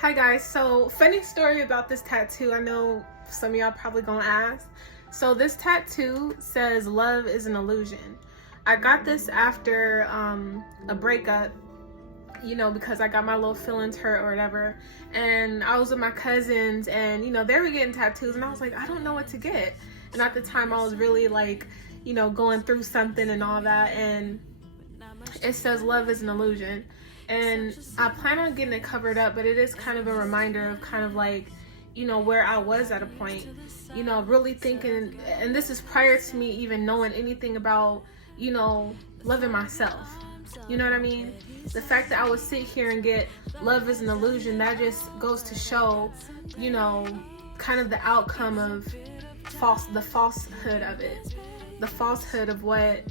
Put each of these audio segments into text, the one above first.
Hi guys, so funny story about this tattoo. I know some of y'all probably gonna ask. So this tattoo says love is an illusion. I got this after a breakup, because I got my little feelings hurt or whatever. And I was with my cousins and, they were getting tattoos and I was like, I don't know what to get. And at the time I was really like, going through something and all that. And it says love is an illusion. And I plan on getting it covered up, but it is kind of a reminder of kind of like, where I was at a point, really thinking, and this is prior to me even knowing anything about, loving myself. You know what I mean? The fact that I would sit here and get love is an illusion, that just goes to show, kind of the outcome of the falsehood of it. The falsehood of what,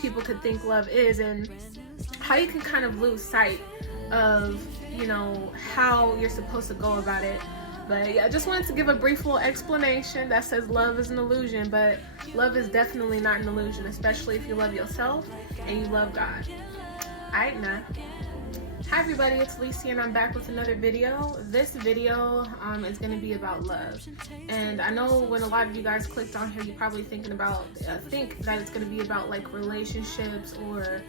people could think love is, and how you can kind of lose sight of, how you're supposed to go about it. But yeah, I just wanted to give a brief little explanation that says love is an illusion, but love is definitely not an illusion, especially if you love yourself and you love God. Alright, now. Hi everybody, it's Lisi and I'm back with another video. This video is going to be about love. And I know when a lot of you guys clicked on here, you're probably thinking about, think that it's going to be about like relationships or,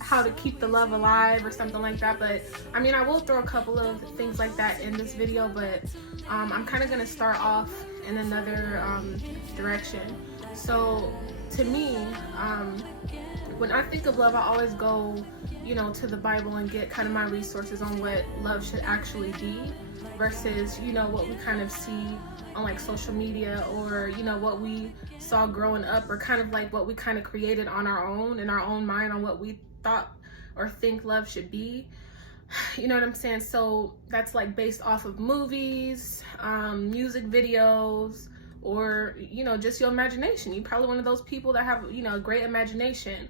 how to keep the love alive or something like that. But I mean, I will throw a couple of things like that in this video, but I'm kind of going to start off in another direction. So to me, when I think of love, I always go, to the Bible and get kind of my resources on what love should actually be versus, what we kind of see on like social media or, what we saw growing up, or kind of like what we kind of created on our own, in our own mind, on what we thought or think love should be. You know what I'm saying? So that's like based off of movies, music videos, or just your imagination. You're probably one of those people that have a great imagination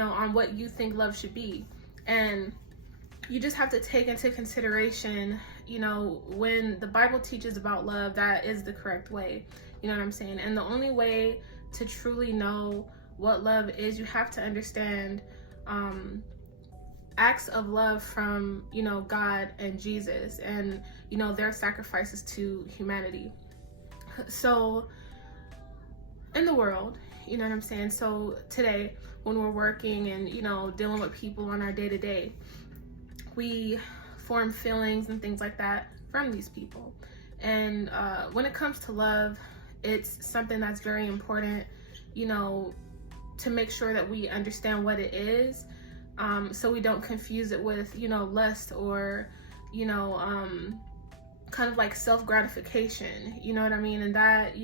on what you think love should be. And you just have to take into consideration when the Bible teaches about love, that is the correct way. You know what I'm saying? And the only way to truly know what love is, you have to understand acts of love from God and Jesus, and their sacrifices to humanity. So in the world, you know what I'm saying? So today, when we're working and, dealing with people on our day-to-day, we form feelings and things like that from these people. And when it comes to love, it's something that's very important, to make sure that we understand what it is, so we don't confuse it with, lust or, kind of like self-gratification, you know what I mean? And that,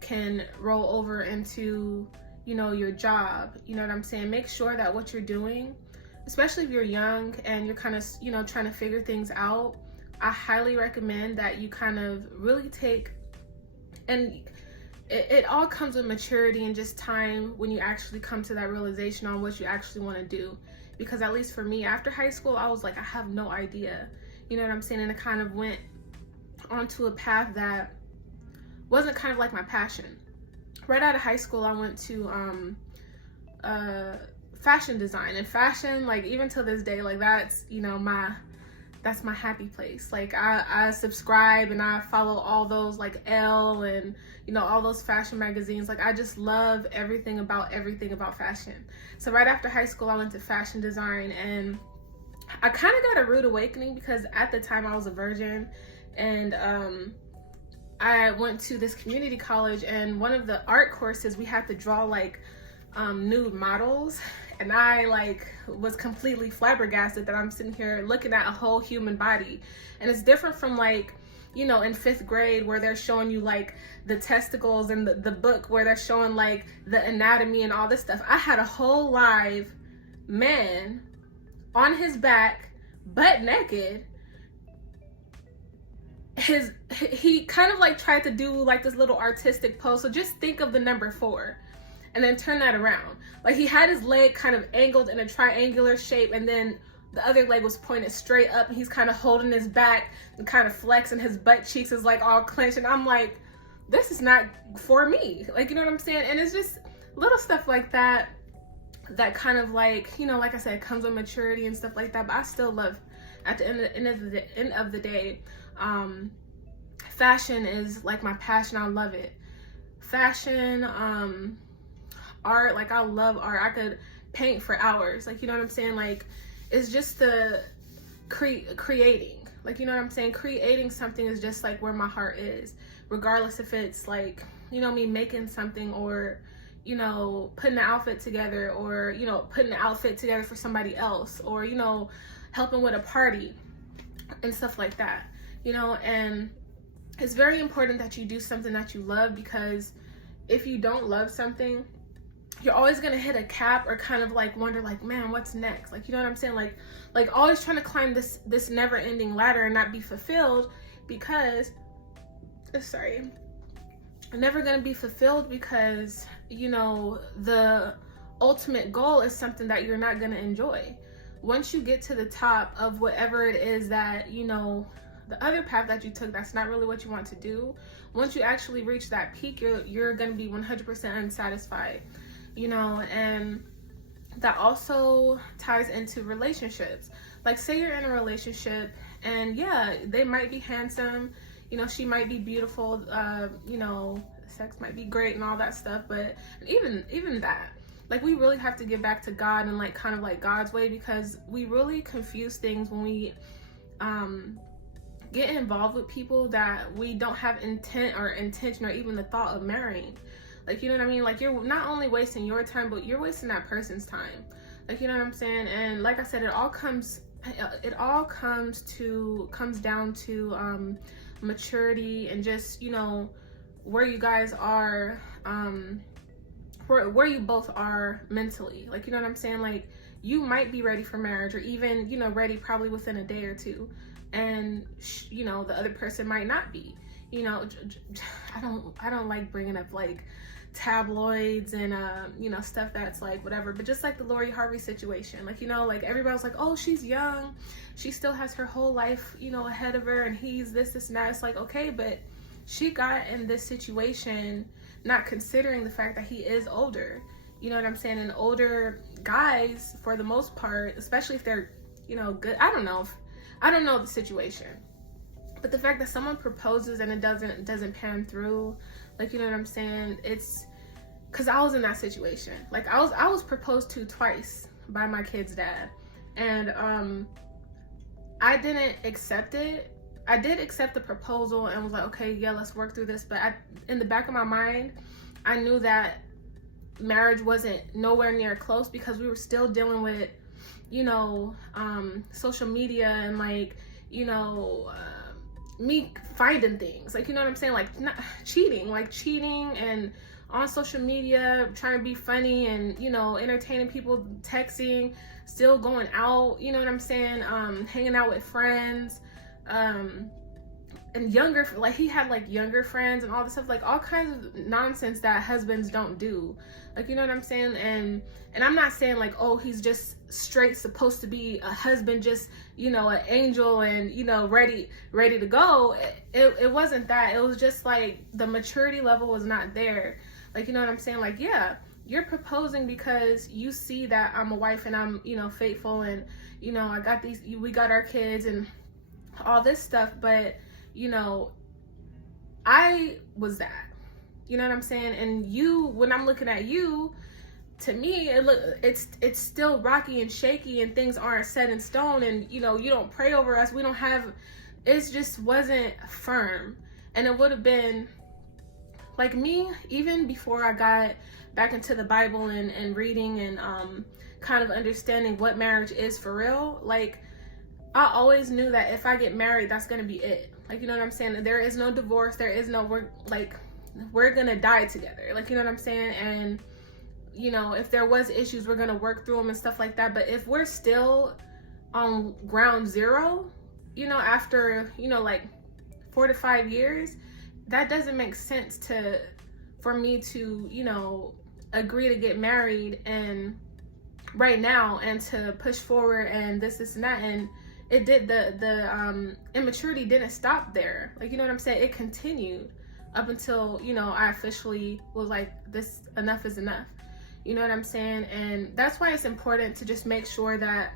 can roll over into, your job, you know what I'm saying? Make sure that what you're doing, especially if you're young and you're kind of, trying to figure things out, I highly recommend that you kind of really take, and it all comes with maturity and just time when you actually come to that realization on what you actually want to do. Because at least for me, after high school, I was like, I have no idea, you know what I'm saying? And it kind of went onto a path that wasn't kind of like my passion. Right out of high school, I went to fashion design, and fashion, like even till this day, like that's that's my happy place. Like I subscribe and I follow all those like Elle and all those fashion magazines. Like I just love everything about fashion. So right after high school, I went to fashion design, and I kind of got a rude awakening because at the time I was a virgin. And I went to this community college, and one of the art courses, we had to draw like nude models, and I like was completely flabbergasted that I'm sitting here looking at a whole human body. And it's different from like, in 5th grade where they're showing you like the testicles, and the book where they're showing like the anatomy and all this stuff. I had a whole live man on his back, butt naked. He kind of like tried to do like this little artistic pose. So just think of the number 4 and then turn that around. Like he had his leg kind of angled in a triangular shape, and then the other leg was pointed straight up, and he's kind of holding his back and kind of flexing. His butt cheeks is like all clenched, and I'm like, this is not for me. Like, you know what I'm saying? And it's just little stuff like that that kind of like, you know, like I said, comes with maturity and stuff like that. But I still love, at the end of the day, fashion is like my passion. I love it. Fashion, art, like I love art. I could paint for hours. Like, you know what I'm saying? Like, it's just the creating. Like, you know what I'm saying? Creating something is just like where my heart is, regardless if it's like, you know, me making something, or, you know, putting an outfit together, or, you know, putting an outfit together for somebody else, or, you know, helping with a party and stuff like that, you know. And it's very important that you do something that you love, because if you don't love something, you're always gonna hit a cap, or kind of like wonder like, man, what's next? Like, you know what I'm saying? Like always trying to climb this never-ending ladder and not be fulfilled, because never gonna be fulfilled, because, you know, the ultimate goal is something that you're not gonna enjoy. Once you get to the top of whatever it is that, you know, the other path that you took, that's not really what you want to do, once you actually reach that peak, you're gonna be 100% unsatisfied, you know. And that also ties into relationships. Like, say you're in a relationship, and yeah, they might be handsome, you know, she might be beautiful, you know, sex might be great and all that stuff, but even that, like, we really have to get back to God and like kind of like God's way, because we really confuse things when we get involved with people that we don't have intent or intention or even the thought of marrying. Like, you know what I mean? Like, you're not only wasting your time, but you're wasting that person's time. Like, you know what I'm saying? And like I said, it all comes down to maturity, and just, you know, where you guys are, where you both are mentally. Like, you know what I'm saying? Like, you might be ready for marriage, or even, you know, ready probably within a day or two, and you know, the other person might not be. You know, I don't like bringing up like tabloids and you know, stuff that's like whatever, but just like the Lori Harvey situation, like, you know, like everybody's like, oh, she's young, she still has her whole life, you know, ahead of her, and he's this and that. It's like, okay, but she got in this situation not considering the fact that he is older, you know what I'm saying? And older guys, for the most part, especially if they're, you know, good, I don't know the situation, but the fact that someone proposes and it doesn't pan through, like, you know what I'm saying? It's because I was in that situation. Like, I was proposed to twice by my kid's dad, and I didn't accept it. I did accept the proposal and was like, okay, yeah, let's work through this. But in the back of my mind, I knew that marriage wasn't nowhere near close, because we were still dealing with, you know, social media, and like, you know, me finding things, like, you know what I'm saying? Like, not cheating and on social media, trying to be funny and, you know, entertaining people, texting, still going out, you know what I'm saying? Hanging out with friends, and younger, like, he had like younger friends and all this stuff, like all kinds of nonsense that husbands don't do, like, you know what I'm saying? And I'm not saying like, oh, he's just straight supposed to be a husband, just, you know, an angel and, you know, ready to go. It wasn't that. It was just like the maturity level was not there. Like, you know what I'm saying? Like, yeah, you're proposing because you see that I'm a wife and I'm, you know, faithful, and, you know, we got our kids and all this stuff, but, you know, I was that, you know what I'm saying? And you, when I'm looking at you, to me, it's still rocky and shaky, and things aren't set in stone, and, you know, you don't pray over us, we don't have, it just wasn't firm. And it would have been like me, even before I got back into the Bible and reading and kind of understanding what marriage is for real, like, I always knew that if I get married, that's gonna be it. Like, you know what I'm saying? There is no divorce, there is no, we're gonna die together, like, you know what I'm saying? And, you know, if there was issues, we're gonna work through them and stuff like that. But if we're still on ground zero, you know, after, you know, like 4 to 5 years, that doesn't make sense for me to, you know, agree to get married and right now, and to push forward and this and that. And it did, the immaturity didn't stop there. Like, you know what I'm saying? It continued up until, you know, I officially was like, this, enough is enough, You know what I'm saying? And that's why it's important to just make sure that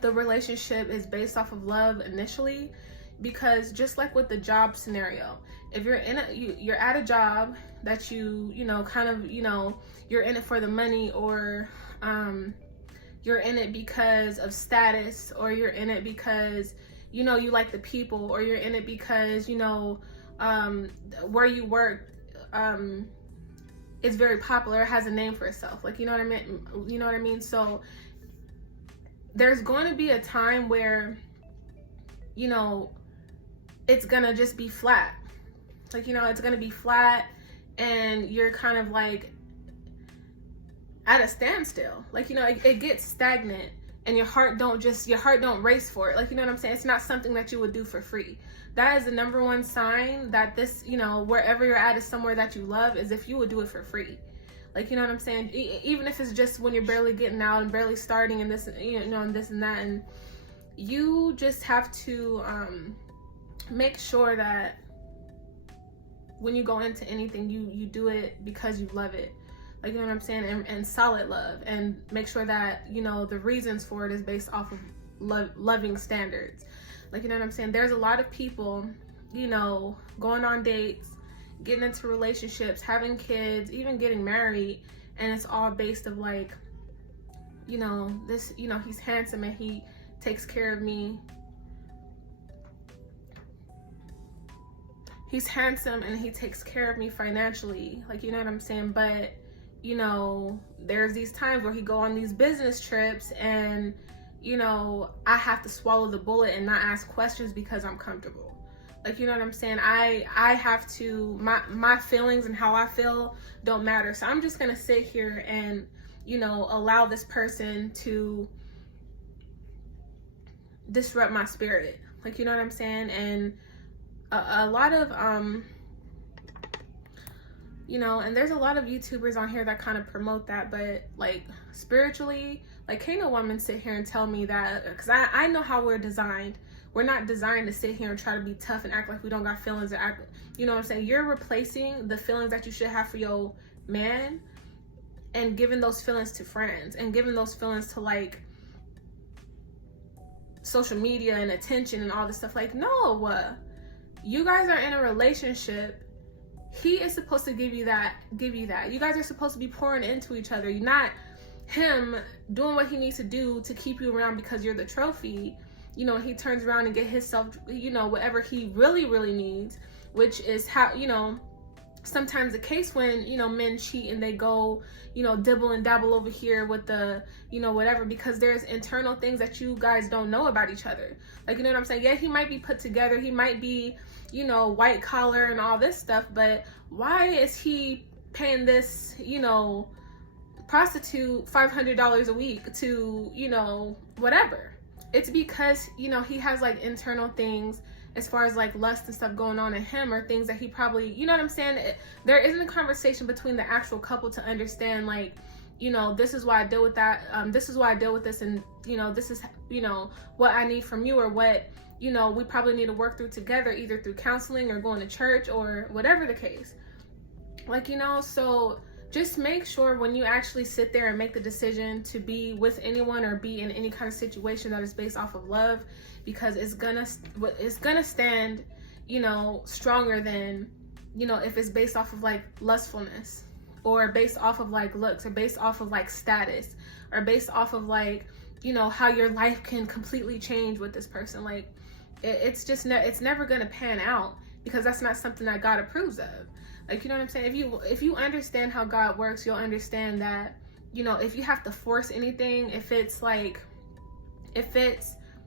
the relationship is based off of love initially, because just like with the job scenario, if you're in you're at a job that you know, kind of, you know, you're in it for the money, or you're in it because of status, or you're in it because, you know, you like the people, or you're in it because, you know, where you work is very popular, has a name for itself, like, you know what I mean? You know what I mean? So there's going to be a time where, you know, it's gonna just be flat. Like, you know, it's gonna be flat, and you're kind of like at a standstill. Like, you know, it gets stagnant, and your heart don't race for it. Like, you know what I'm saying? It's not something that you would do for free. That is the number one sign that this, you know, wherever you're at is somewhere that you love, is if you would do it for free. Like, you know what I'm saying? Even if it's just when you're barely getting out and barely starting, and this, you know, and this and that. And you just have to make sure that when you go into anything, you do it because you love it. Like, you know what I'm saying? And solid love, and make sure that, you know, the reasons for it is based off of loving standards. Like, you know what I'm saying? There's a lot of people, you know, going on dates, getting into relationships, having kids, even getting married, and it's all based of like, you know, this, you know, he's handsome and he takes care of me. He's handsome and he takes care of me financially. Like, you know what I'm saying? But, you know, there's these times where he go on these business trips, and, you know, I have to swallow the bullet and not ask questions because I'm comfortable. Like, you know what I'm saying? I have to, my feelings and how I feel don't matter. So I'm just going to sit here and, you know, allow this person to disrupt my spirit. Like, you know what I'm saying? And a lot of, you know, and there's a lot of YouTubers on here that kind of promote that, but like spiritually, like, can't no woman sit here and tell me that, because I know how we're designed. We're not designed to sit here and try to be tough and act like we don't got feelings, and act, you know what I'm saying? You're replacing the feelings that you should have for your man and giving those feelings to friends, and giving those feelings to like social media and attention and all this stuff. Like, no, you guys are in a relationship. He is supposed to give you that. You guys are supposed to be pouring into each other. You're not him doing what he needs to do to keep you around because you're the trophy. You know, he turns around and get himself, you know, whatever he really, really needs, which is how, you know, sometimes the case when, you know, men cheat and they go, you know, dibble and dabble over here with the, you know, whatever, because there's internal things that you guys don't know about each other. Like, you know what I'm saying? Yeah, he might be put together. He might be, you know, white collar and all this stuff, but why is he paying this, you know, prostitute $500 a week to, you know, whatever? It's because, you know, he has like internal things as far as like lust and stuff going on in him, or things that he probably, you know what I'm saying? There isn't a conversation between the actual couple to understand, like, you know, this is why I deal with that. This is why I deal with this. And, you know, this is, you know, what I need from you, or what, you know, we probably need to work through together, either through counseling or going to church or whatever the case. Like, you know, so just make sure when you actually sit there and make the decision to be with anyone or be in any kind of situation that is based off of love, because it's gonna stand, you know, stronger than, you know, if it's based off of like lustfulness, or based off of like looks, or based off of like status, or based off of like, you know, how your life can completely change with this person. Like, it's just it's never gonna pan out, because that's not something that God approves of. Like, you know what I'm saying? If you understand how God works, you'll understand that, you know, if you have to force anything, if it's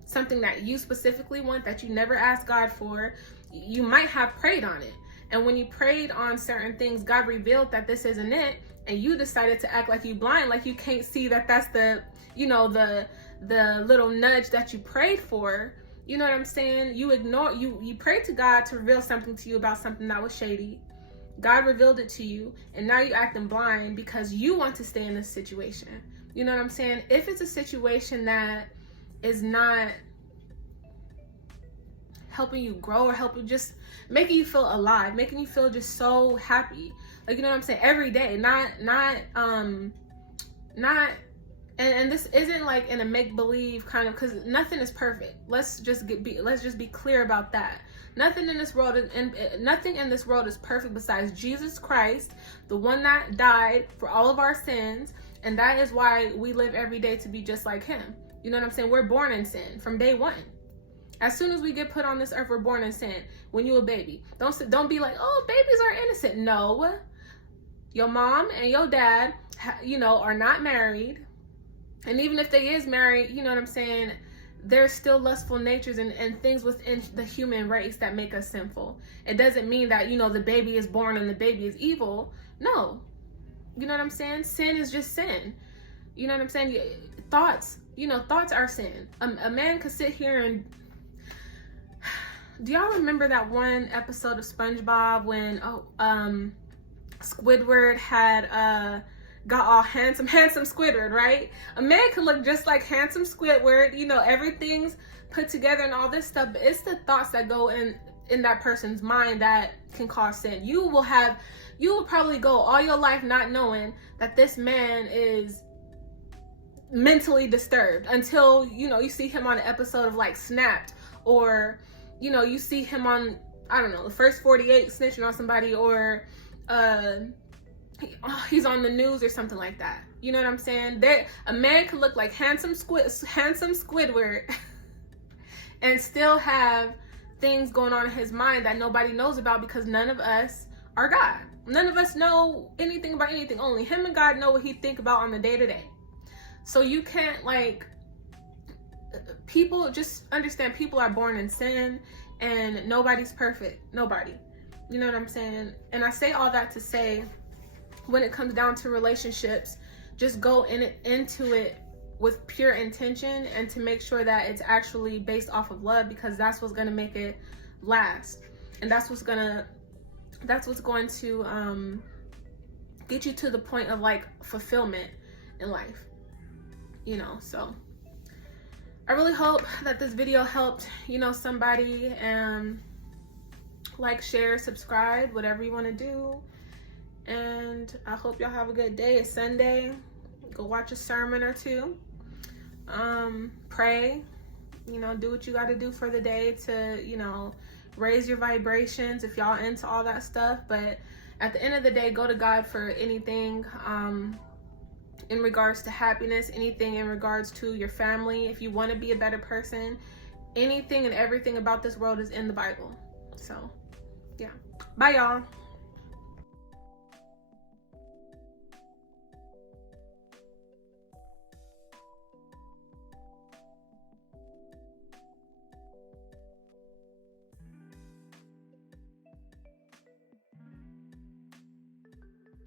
something that you specifically want that you never asked God for, you might have prayed on it. And when you prayed on certain things, God revealed that this isn't it, and you decided to act like you blind, like you can't see that that's the, you know, the little nudge that you prayed for. You know what I'm saying? You prayed to God to reveal something to you about something that was shady. God revealed it to you, and now you're acting blind because you want to stay in this situation. You know what I'm saying? If it's a situation that is not helping you grow, or just making you feel alive, making you feel just so happy, like, you know what I'm saying, every day, not not, and this isn't like in a make-believe kind of, because nothing is perfect. Let's just be clear about that. Nothing in this world is perfect besides Jesus Christ, the one that died for all of our sins, and that is why we live every day to be just like him. You know what I'm saying? We're born in sin from day one. As soon as we get put on this earth, we're born in sin. When you a baby, don't be like, oh, babies are innocent. No, your mom and your dad, are not married. And even if they is married, you know what I'm saying, there's still lustful natures and things within the human race that make us sinful. It doesn't mean that, the baby is born and the baby is evil. No. You know what I'm saying? Sin is just sin. You know what I'm saying? Thoughts are sin. A man could sit here and... Do y'all remember that one episode of SpongeBob when Squidward had... got all handsome Squidward, right? A man could look just like handsome Squidward, everything's put together and all this stuff, but it's the thoughts that go in that person's mind that can cause sin. You will probably go all your life not knowing that this man is mentally disturbed until, you see him on an episode of like Snapped, or, you see him on, I don't know, the First 48 snitching on somebody, or, he's on the news or something like that. You know what I'm saying? A man could look like handsome Squidward and still have things going on in his mind that nobody knows about, because none of us are God. None of us know anything about anything. Only him and God know what he think about on the day-to-day. So you can't, people, just understand, people are born in sin and nobody's perfect. Nobody. You know what I'm saying? And I say all that to say, when it comes down to relationships, just go into it with pure intention, and to make sure that it's actually based off of love, because that's what's going to make it last, and that's what's going to get you to the point of fulfillment in life. So I really hope that this video helped somebody. Like, share, subscribe, whatever you want to do. And I hope y'all have a good day. It's Sunday. Go watch a sermon or two. Pray. Do what you got to do for the day to, raise your vibrations if y'all into all that stuff. But at the end of the day, go to God for anything in regards to happiness, anything in regards to your family. If you want to be a better person, anything and everything about this world is in the Bible. So, yeah. Bye, y'all.